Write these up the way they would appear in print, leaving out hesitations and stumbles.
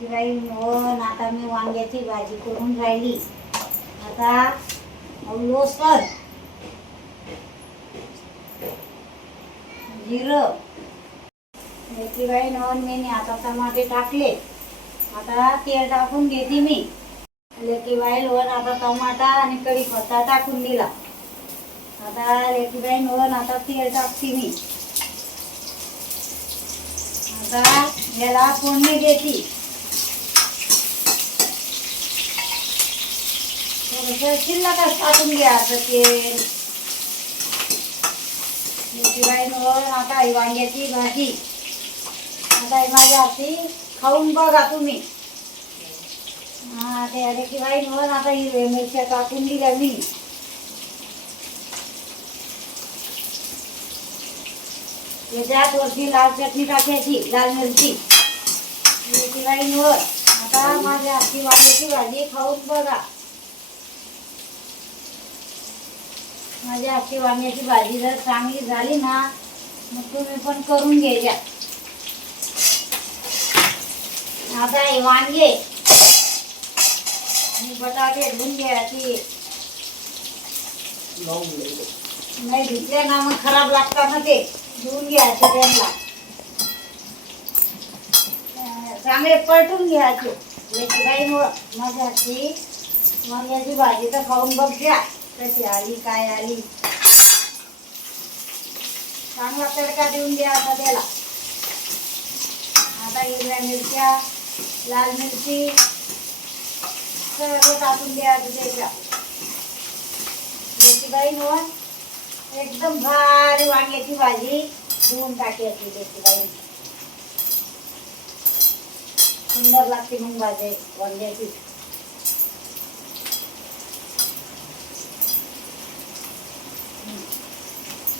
बाई म्हणून आता मी वांग्याची भाजी करून राहिली. आता लसूण, जिरं, मेथी बाई म्हणून मी आता टमाटे टाकले. आता तेल टाकून घेते मी. लेकीबाई लोण आता टमाटा आणि कढीपत्ता टाकून दिला. आता लेकीबाई लोण आता तेल टाकते मी. आता याला फोडणी देते. थोडंसं शिल्लकच टाकून घ्यायचं तेल. लेकीबाई लोण आता ही वांग्याची भाजी. आता ही माझ्या हाती खाऊन बघा तुम्ही. ते लेकीबाई लोण आता हिरव्या मिरच्या टाकून दिल्या मी. त्याच्यात वरती लाल चटणी टाकायची, लाल मिरची. लेकीबाई लोण आता माझ्या हातची वांग्याची भाजी खाऊन बघा. माझ्या हातची वांग्याची भाजी जर चांगली झाली ना मग तुम्ही पण करून घ्यायच्या. आता हे वांगे आणि बटाटे धुवून घ्यायची. नाही धुतले ना मग खराब लागतात ना, ते धुवून घ्यायचे. त्यांना चांगले पलटून घ्यायचे. लेकीबाई माझ्या हातची वांग्याची भाजी तर खाऊन बघ द्या कशी आली, काय आली. चांगला तडका देऊन द्या आता त्याला. आता हिरव्या मिरच्या, लाल मिरची सर्व टाकून द्यायचं त्याच्यात. लेकीबाई एकदम भारी वांग्याची भाजी धुवून टाकायची. लेकीबाई सुंदर लागते मग भाजी वांग्याची.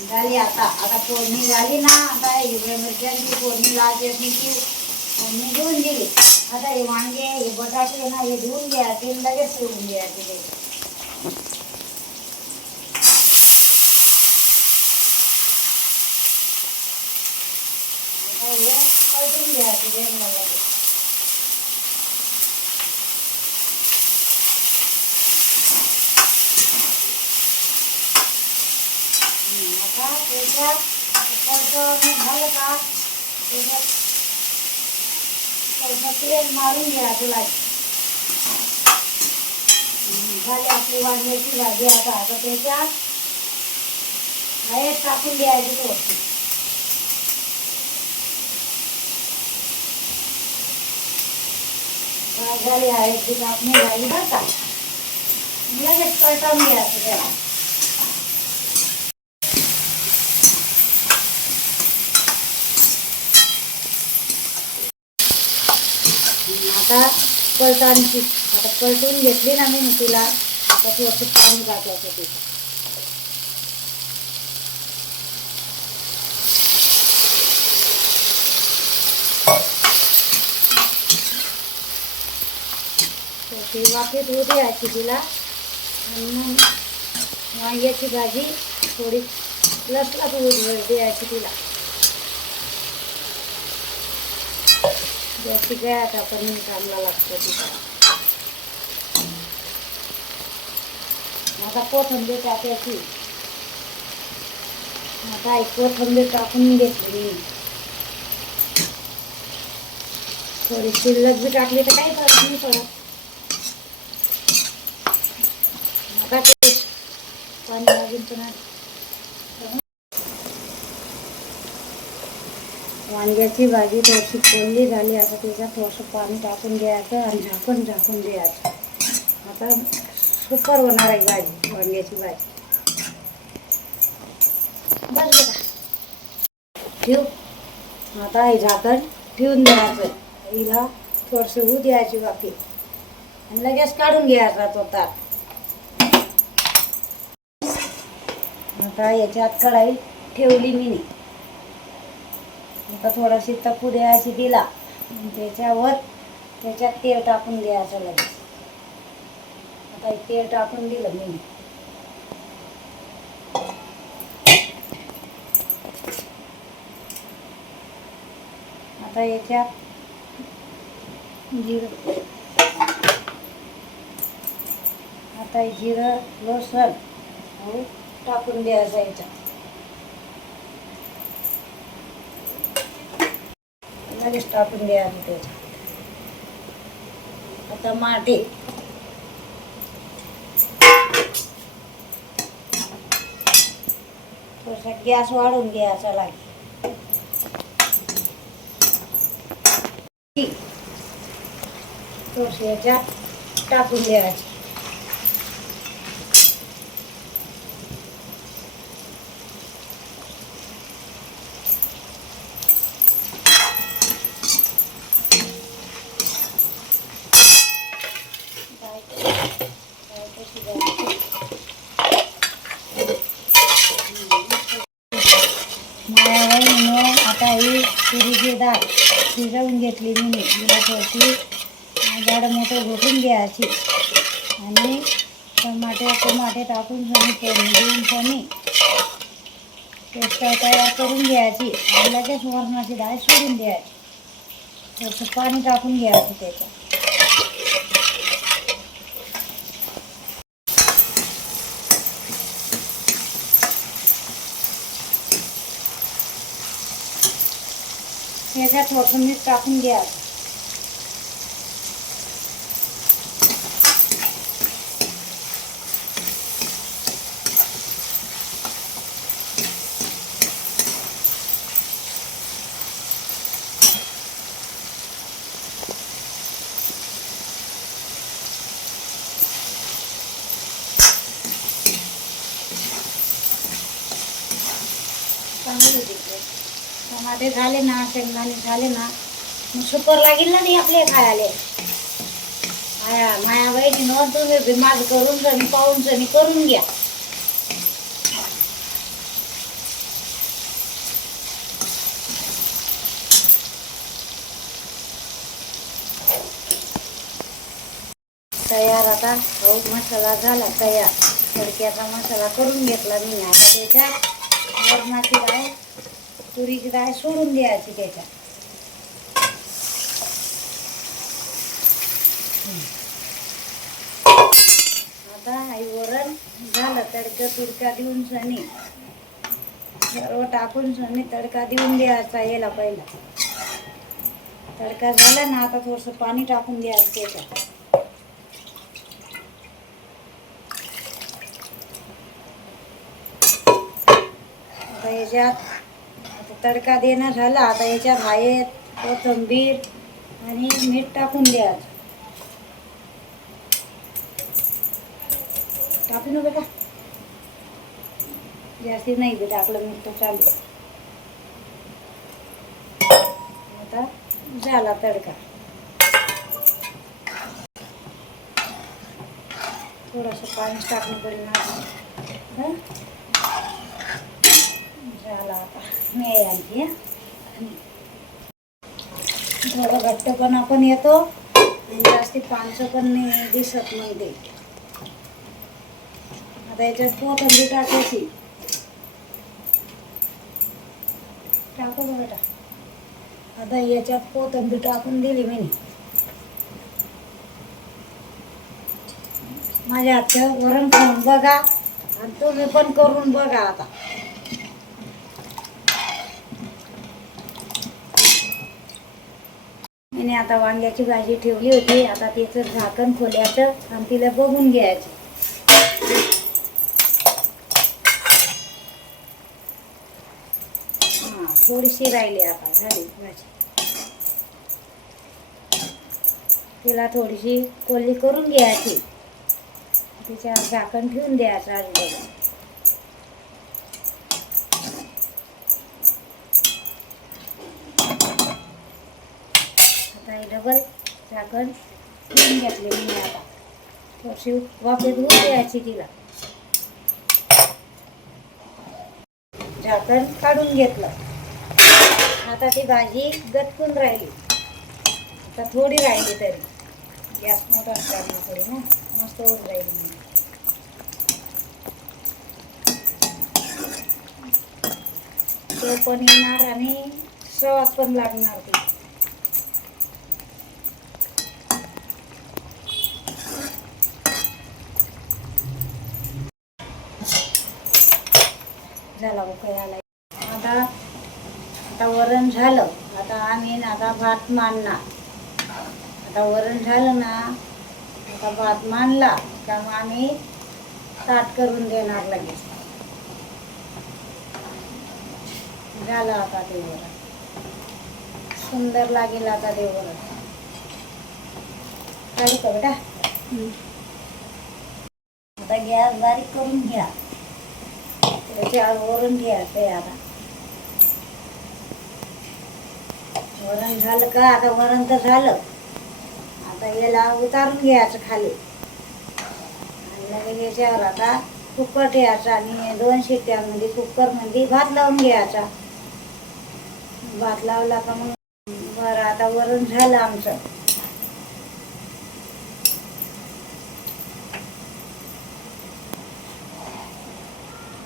झाली आता. आता फोडणी झाली ना. आता हिरव्या मिरच्यांची फोडणी, लाल चटणीची फोडणी धुवून दिली. आता हे वांगे, हे बटाटे ना हे धुवून घ्यायचे, लगेच सोडून द्यायचे ते. हे पलटून घ्यायचे त्यांना लगेच. आता त्याच्यात पलटून झालं का त्याच्यात थोडंसं तेल मारून घ्यायचं लागेल. झाली आपली वांग्याची भाजी. आता आता त्याच्यात हळद टाकून द्यायची थोडी. झाली हळदची टाकणी झाली बरं का. लगेच पलटून घ्यायचं त्याला. आता पलटांची आता पलटून घेतली ना मी तिला. आता थोडंसं पाणी टाकायचं तिथं. वाफेत होऊ द्यायची तिला. आणि वांग्याची भाजी थोडी लसलस होऊ द्यायची तिला. जास्ती गॅस आपण चांगला लागतो तिला. आता कोथिंबीर टाकायची. आता एक कोथिंबीर टाकून घेतली. थोडी शिल्लक बी टाकली तर काही फरक नाही पडत. आता पाणी लागेल पुन्हा. वांग्याची भाजी थोडीशी कोरडी झाली. आता त्याच्यात थोडंसं पाणी टाकून द्यायचं आणि झाकून द्यायचं. आता सुपर होणार आहे भाजी, वांग्याची भाजी. बस बेटा ठेवू. आता हे झाकण ठेवून द्यायचं. हिला थोडंसं होऊ द्यायची वाफी आणि लगेच काढून घ्यायचा तो ताट. आता याच्यात कढाई ठेवली मी. आता थोडाशी तपू द्यायची तिला. त्याच्यात तेल टाकून द्यायचं लगेच. आता तेल टाकून दिलं मी. आता याच्यात जिरं, आता जिरं लसूण टाकून द्यायचं याच्यात. लगेच टाकून द्यायचं त्याच्यात. आता टमाटे, थोडासा गॅस वाढून घ्यायचा लागेल. थोडंसं याच्यात टाकून द्यायचे. आता ही तुरीची डाळ शिजवून घेतली मी. तिला थोडीशी जाड मोठं घोटून घ्यायची आणि टमाटे टाकून सनी फोडणी देऊन सनी पेस्ट तयार करून घ्यायची आणि लगेच वरणाची डाळ सोडून द्यायची. थोडंसं पाणी टाकून घ्यायचं त्याच्यात. त्याच्यात थोडंसं मीठ टाकून घ्यायचं. चांगली होती. टमाटे झाले ना, शेंगदाणे झाले ना, मग सुपर लागेल ना नाही आपले खायला. माया बहिणीनं तुम्ही बिमार करून सनी पाहून सनी करून घ्या. तयार. आता मसाला झाला तयार. तडक्याचा मसाला करून घेतला मी. आता त्याच्यात वरणाची डाळ, तुरीची डाळ सोडून द्यायची त्याच्यात. आता आई वरण झालं. तडका तुडका देऊन सनी सर्व टाकून सनी तडका देऊन द्यायचा याला पहिला. तडका झाला ना, आता थोडंसं पाणी टाकून द्यायचं त्याच्यात. आता याच्यात आता तडका देणं झाला. आता याच्यात हळद, कोथिंबीर आणि मीठ टाकून द्यायचं. टाकू ना बेटा, जास्ती नाही बे टाकलं मीठ तर चालेल. आता झाला तडका. थोडंसं पाणी टाकणं पडेल ना. झाला. आता मी आणखी थोडं घट्टपणा पण येतो आणि जास्ती पाणचं पण नाही दिसत नाही ते. आता याच्यात कोथिंबीर टाकायची. टाकू का बेटा? आता याच्यात कोथिंबीर टाकून दिली मी. माझ्या हातचं वरण खाऊन बघा आणि तुम्ही पण करून बघा. आता मी आता वांग्याची भाजी ठेवली होती. आता त्याचं झाकण खोलायचं आणि तिला बघून घ्यायचं. थोडीशी राहिली आता झाली भाजी. तिला थोडीशी कोल्ही करून घ्यायची. तिच्यावर झाकण ठेवून द्यायचं आजूबाजूला. आता डबल झाकण ठेवून घेतले मी. आता थोडीशी वाफेत होऊ द्यायची तिला. झाकण काढून घेतलं. आता ती भाजी गटकून राहिली. आता थोडी राहिली तरी गॅस मोठा असताना थोडी ना मस्त होऊन राहिली. तो पण येणार आणि स्वाद पण लागणार ती. उकळायला. आता आता वरण झालं. आता आम्ही ना आता भात मांडणार. आता वरण झालं ना, आता भात मांडला का मग आम्ही ताट करून देणार लगेच. झालं आता ते वरण. सुंदर लागेल आता ते वरण. काढू का बेटा? आता गॅस बारीक करून घ्या. त्याच्यावर वरण घ्यायचं आता. वरण झालं का? आता वरण तर झालं. आता याला उतारून घ्यायचं खाली आणि लगेच याच्यावर आता कुकर ठेवायचा आणि 2 शिट्ट्यामध्ये कुकरमध्ये भात लावून घ्यायचा. भात लावला का मग बरं. आता वरण झालं आमचं.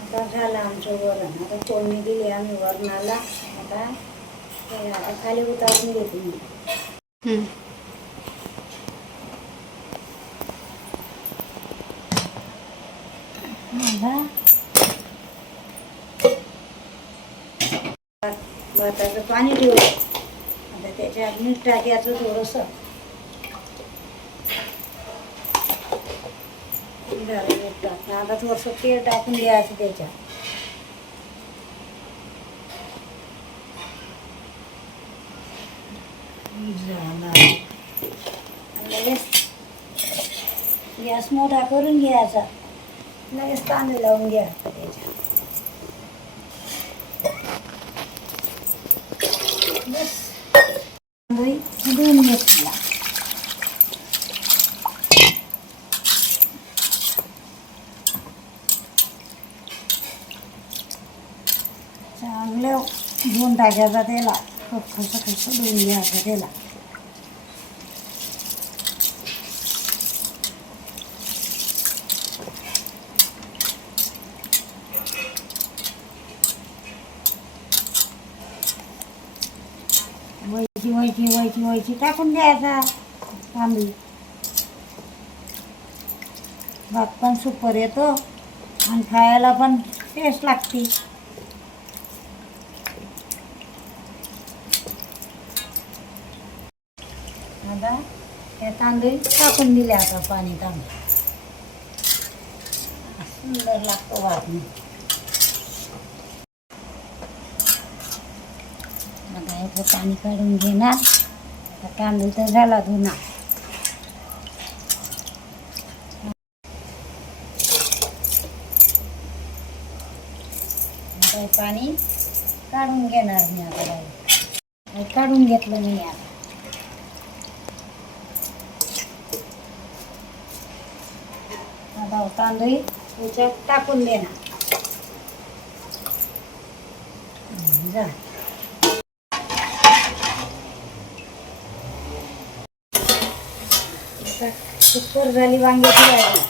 आता झालं आमचं वरण. आता फोडणी दिली आम्ही वरणाला. आता खाली उतारून घेते मी. भाताचं पाणी ठेवलं. आता त्याच्यात मीठ टाकायचं थोडंसं. झालं मीठ टाकलं. आता थोडंसं तेल टाकून द्यायचं त्याच्यात. झालं. लगेच गॅस मोठा करून घ्यायचा. लगेच तांदूळ लावून घ्यायचा त्याच्यात. बस धुवून घेतला. चांगलं धुवून टाकायचा त्याला. खसखस धुवून घ्यायचं त्याला. वयची टाकून द्यायचा तांदूळ. भात पण सुपर येतो आणि खायला पण टेस्ट लागते. आता त्या तांदूळ टाकून दिले. आता पाणी तांदूळ सुंदर लागतो भात. आता याचं पाणी काढून घेणार. आता तांदूळ तर झाला धुना. आता पाणी काढून घेणार मी. आता काढून घेतलं मी. आता तांदूळ त्याच्यात टाकून देणार. जा सुपर झाली वांग्याची भाजी.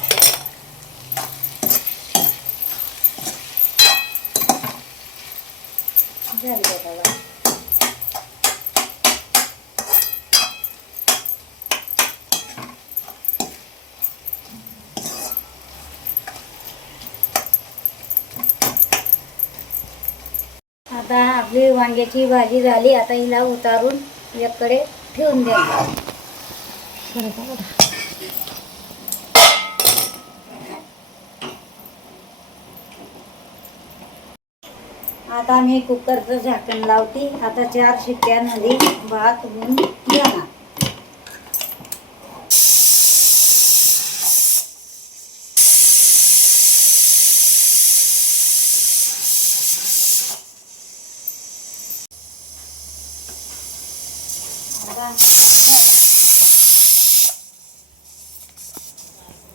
झाली बघा. आता आपली वांग्याची भाजी झाली. आता हिला उतारून एककडे ठेवून द्या. आता मी कुकरचं झाकण लावते. आता 4 शिट्ट्यांमध्ये भात होऊन जाणार.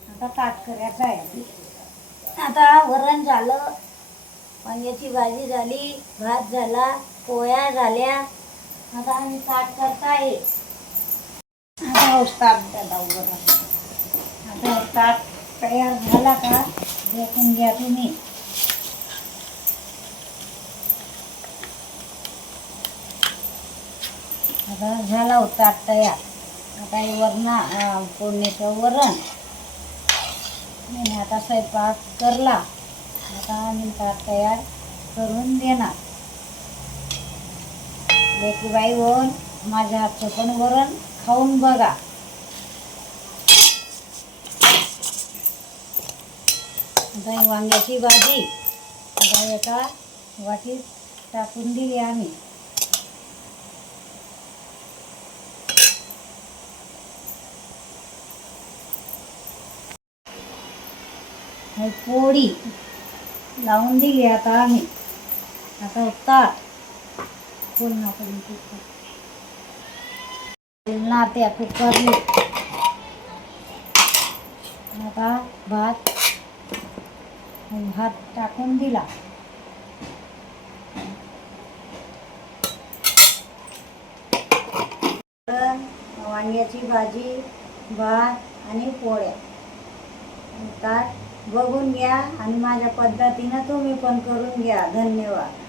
आता ताट करायचं आहे. आता वरण झालं, वांग्याची भाजी झाली, भात झाला, पोळ्या झाल्या. आता आम्ही ताट करताय. आता ताट बरं. आता ताट तयार झाला का देखून घ्या तुम्ही. आता झाला होता तयार. आता हे वरण फोडणीचं वरण. आता स्वयंपाक करला. आता आम्ही ताट तयार करून देणार. लेकीबाई होऊन माझ्या हातचं पण वरण खाऊन बघा. आता वांग्याची भाजी आता एका वाटीत टाकून दिली आम्ही. पोळी लावून दिली आता आम्ही. आता ताट पुन्हा ना त्या कुकरने आता भात टाकून दिला. वांग्याची भाजी, भात आणि पोळ्या. ताट बघून घ्या आणि माझ्या पद्धतीनं तुम्ही पण करून घ्या. धन्यवाद.